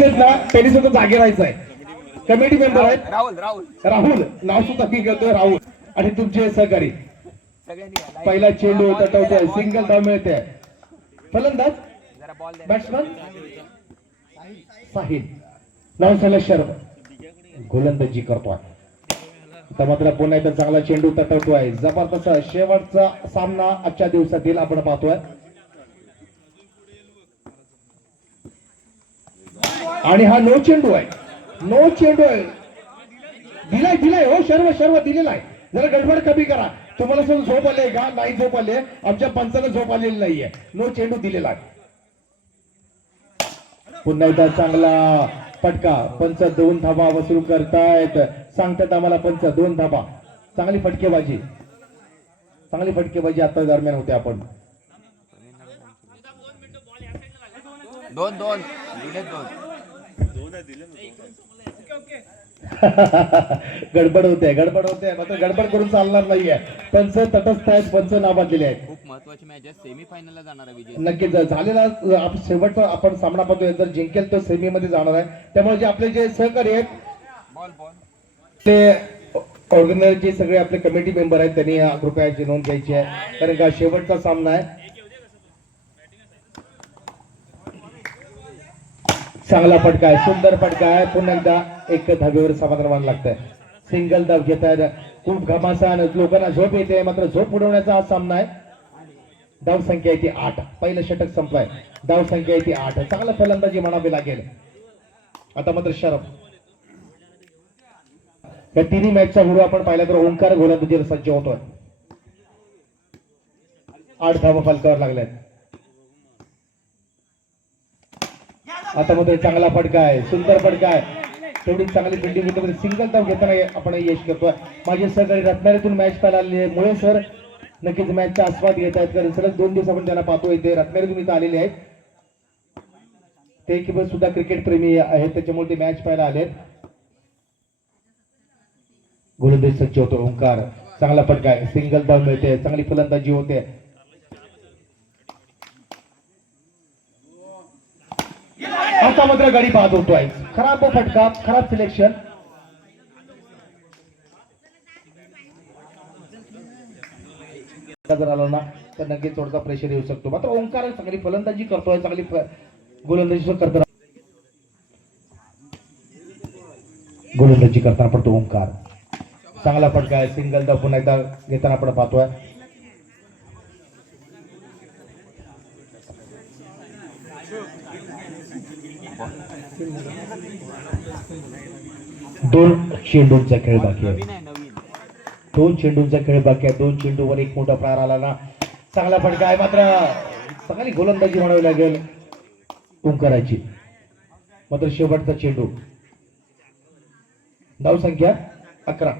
ना त्यांनी सुद्धा जागे राहायचं आहे. कमिटी मेंबर आहेत राहुल राहुल राहुल नाव सुद्धा मी घेतोय राहुल आणि तुमचे सहकारी. पहिला चेंडू तटवतोय सिंगल धाव मिळते. फलंदाज बॅट्समन साहिल नाव शर्मा गोलंदाजी करतोय. आता मात्र पुन्हा एकदा चांगला चेंडू तटवतोय. जबरदस्त शेवटचा सामना आजच्या दिवसातील आपण पाहतोय आणि हा नो चेंडू आहे. नो चेंडू आहे. दिलाय हो शर्व दिलेला आहे. जरा गडबड कमी करा. तुम्हाला सगळं झोप आले का? नाही झोप आले. आमच्या पंचाला झोप आलेली नाहीये. नो चेंडू दिलेला आहे. पुन्हा एकदा चांगला फटका. पंच 2 धाबा वसूल करतायत. सांगतात आम्हाला पंच 2 धाबा. चांगली फटकेबाजी आता दरम्यान होते. आपण दोन गडबड होते मात्र गडबड करून चालणार नाहीये. पंच तटस्थ आहेत. पंच नाबादलेले आहेत. खूप महत्वाची मॅच आहे. सेमी फायनलला जाणार आहे विजय. नक्कीच झालेला शेवटचा आपण सामना पाहतोय. जर जिंकेल तर सेमी मध्ये जाणार आहे. त्यामुळे जे आपले जे सहकारी आहेत ते ऑर्गनायझरचे सगळे आपले कमिटी मेंबर आहेत त्यांनी या कृपयाची नोंद घ्यायची आहे. कारण का शेवटचा सामना आहे. चांगला फटका आहे. सुंदर फटका आहे. पुन्हा एकदा एक धाब्यावर समाधान मानावं लागतंय. सिंगल धाव घेत आहेत. खूप घमासान लोकांना झोप येते. मात्र झोप उडवण्याचा हा सामना आहे. धाव संख्या आहे ती 8. पहिलं षटक संपलाय. धाव संख्या आहे ती 8. चांगला फलंदाजी म्हणावी लागेल. आता मात्र शरफ या तिन्ही मॅचचा व्हिडिओ आपण पाहिला तर ओंकार गोलंदाजीवर सज्ज होतोय. 8 धावा फलकावर लागल्यात. आता मध्ये चांगला फटका आहे. सुंदर फटका आहे. तेवढी चांगली फिल्डिंग होते. सिंगल धाव घेताना आपण यश करतोय. माझे सहकारी रत्नागिरीतून मॅच पाहायला आलेले मुळे सर नक्कीच मॅचचा आस्वाद घेत आहेत. कारण सलग 2 दिवस आपण त्यांना पाहतो. इथे रत्नागिरीतून इथे आलेले आहेत. ते किंवा सुद्धा क्रिकेट प्रेमी आहेत. त्याच्यामुळे ते मॅच पाहायला आलेत. गोलंदाज सज्ज होतो ओंकार. चांगला फटका आहे. सिंगल धाव मिळते. चांगली फलंदाजी होते. आता मात्र गाडी बाद होतोय. खराब फटका. खराब सिलेक्शन. जर आला ना तर नक्कीच थोडासा प्रेशर येऊ शकतो. मात्र ओंकार चांगली फलंदाजी करतोय. चांगली गोलंदाजी करताना पडतो ओंकार. चांगला फटका आहे. सिंगल धाव पुन्हा एकदा घेताना आपण पाहतोय. दोन चेंडूंचा खेळ बाकी आहे. 2 चेंडूंचा खेळ बाकी आहे. 2 चेंडूवर एक मोठा प्रहार आला ना. चांगला फटका आहे. मात्र चांगली गोलंदाजी म्हणावी लागेल ओंकाराची. मात्र शेवटचा चेंडू. धाव संख्या 11.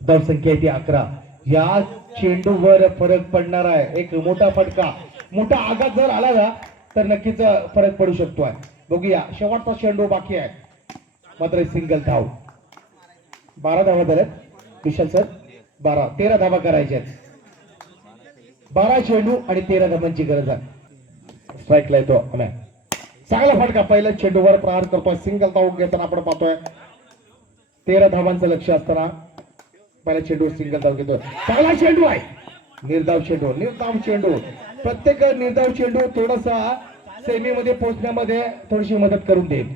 धाव संख्या ती 11. या चेंडूवर फरक पडणार आहे. एक मोठा फटका. मोठा आघात जर आला ना तर नक्कीच फरक पडू शकतो आहे. बघूया. शेवटचा चेंडू बाकी आहे. मात्र सिंगल धाव. 12 धावा झाल्यात विशाल सर. 13 धावा करायच्या आहेत. 12 चेंडू आणि 13 धावांची गरज आहे. स्ट्राईकला येतो. चांगला फटका. पहिल्या चेंडूवर प्रहार करतोय. सिंगल धाव घेताना आपण पाहतोय. 13 धावांचं लक्ष असताना पहिल्या चेंडूवर सिंगल धाव घेतोय. चांगला चेंडू आहे. निर्धाव चेंडू. प्रत्येक निर्धाव चेंडू थोडासा सेमी मध्ये पोहोचण्यामध्ये थोडीशी मदत करून देईल.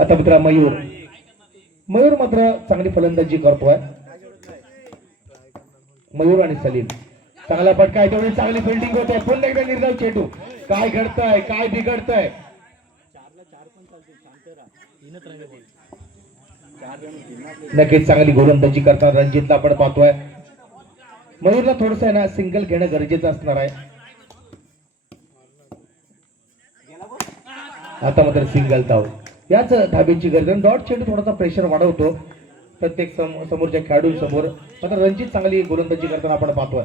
आता मित्रा मयूर मात्र चांगली फलंदाजी करतोय. मयूर आणि सलीम. चांगला फटका आहे. तेवढी चांगली फिल्डिंग होते. पुन्हा एकदा निर्धाव चेंडू. काय घडतंय काय बिघडतंय. नक्कीच चांगली गोलंदाजी करताना रणजितला आपण पाहतोय. मयूरला थोडस आहे ना सिंगल घेणं गरजेचं असणार आहे. आता मात्र सिंगल धाव. याच धाब्याची गरज. डॉट चेंडू थोडासा प्रेशर वाढवतो प्रत्येक समोरच्या खेळाडूंसमोर. मात्र रणजित चांगली गोलंदाजी करताना आपण पाहतोय.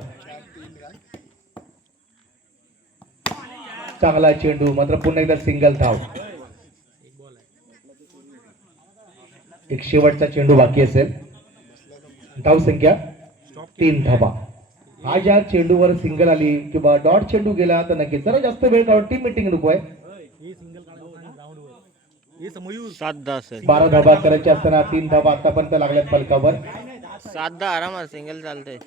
चांगला चेंडू. मात्र पुन्हा एकदा सिंगल धाव. एक शेवटचा चेंडू बाकी असेल. धाव संख्या 3 धावा. हा ज्या चेंडूवर सिंगल आली किंवा डॉट चेंडू गेला तर नक्कीच जरा जास्त वेळ काढून टीम मीटिंग नको आहे. 7-10 सर. 12 धाबा करायचे असताना 3 धाबा आतापर्यंत लागल्यात फलकावर. 7-10 आरामात सिंगल चालतंय.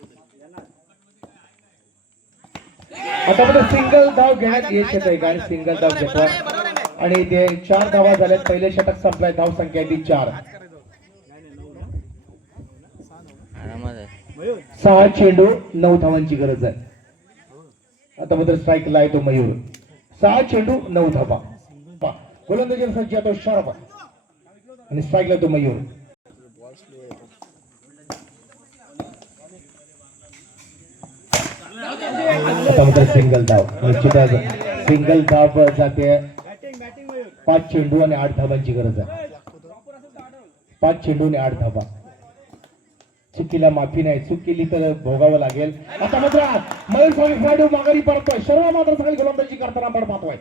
आता मध्ये सिंगल धाव घेण्यात यश येत आहे कारण सिंगल धाव घेतोय आणि ते 4 धावा झाल्यात. पहिले षटक संपलाय. धाव संख्या आहे ती 4. आरामात आहे. 6 चेंडू 9 धावांची गरज आहे. आता मात्र स्ट्राईकला आहे तो मयूर. 6 चेंडू 9 धावा. गोलंदाजीला सज्ज तो शार्प आणि स्ट्राईकला तो मयूर. आता मात्र सिंगल धाव. निश्चितच सिंगल धाव जाते. 5 चेंडू आणि 8 धावांची गरज आहे. 5 चेंडू आणि 8 धावा. चुकीला माफी नाही. चूक केली तर भोगावं लागेल. आता मात्र मयूर खेळाडू माघारी परतोय. सर्व मात्र सगळी गोलंदाजी करताना आपण पाहतोय.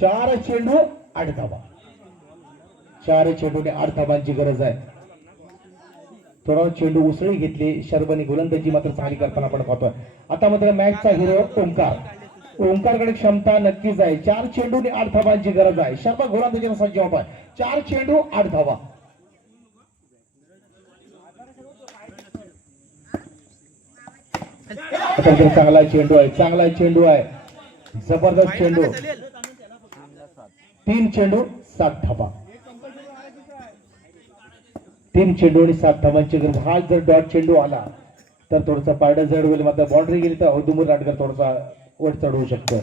4 चेंडू 8 धावा. 4 चेंडू आणि 8 धावांची गरज आहे. थोडा चेंडू उसळी घेतली. शर्बनी गोलंदाजी मात्र चांगली करताना आपण पाहतोय. आता मात्र मॅचचा हिरो ओंकार. ओंकारकडे क्षमता नक्कीच आहे. 4 चेंडू आणि 8 धावांची गरज आहे. शर्मा गोलंदाजीला सज्ज होतोय. 4 चेंडू 8 धावा. आता चांगला चेंडू आहे. चांगला चेंडू आहे. जबरदस्त चेंडू. 3 चेंडू 7 धावा. 3 चेंडू आणि 7 धावांची गरज. हा जर डॉट चेंडू आला तर थोडसा पारडं जड होईल. मात्र बाउंड्री गेली तर औदुंबर नाटकर थोडासा वर चढ होऊ शकतो.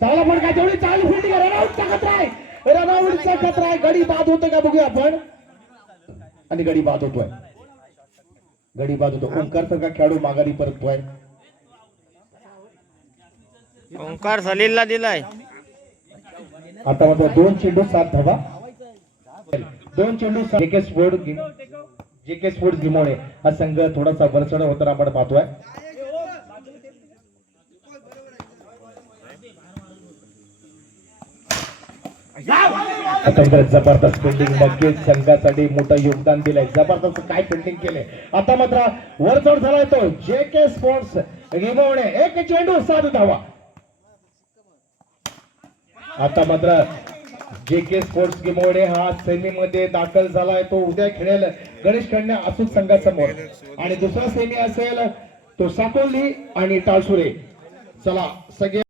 चांगला फटका. तेवढी चांगली फिल्डिंग. रनआउटचा खतरा आहे. रनआउटचा खतरा आहे. गडी बाद होतोय का बघूया आपण. आणि गडी बाद होतोय. गडी बाद होतो. ओंकार सारखा खेळाडू माघारी परततोय. ओंकार सलीलला दिलाय. आता मात्र 2 चेंडू 7 धावा. 2 चेंडू जेके स्पोर्ट्स गिमोणे हा संघ थोडासा वरचढ होताना आपण पाहतोय. आता जबरदस्त फिल्डिंग. नक्कीच संघासाठी मोठं योगदान दिलंय. जबरदस्त काय फिल्डिंग केले. आता मात्र वरचढ झालाय तो जेके स्पोर्ट्स गिमोणे. 1 चेंडू 7 धावा. आता मात्र जेके स्पोर्ट्स गिमोडे हा सेमी मध्ये दाखल झालाय. तो उद्या खेळेल गणेश कन्या असून संघासमोर. आणि दुसरा सेमी असेल तो साकोली आणि टाळसुरे. चला सगळे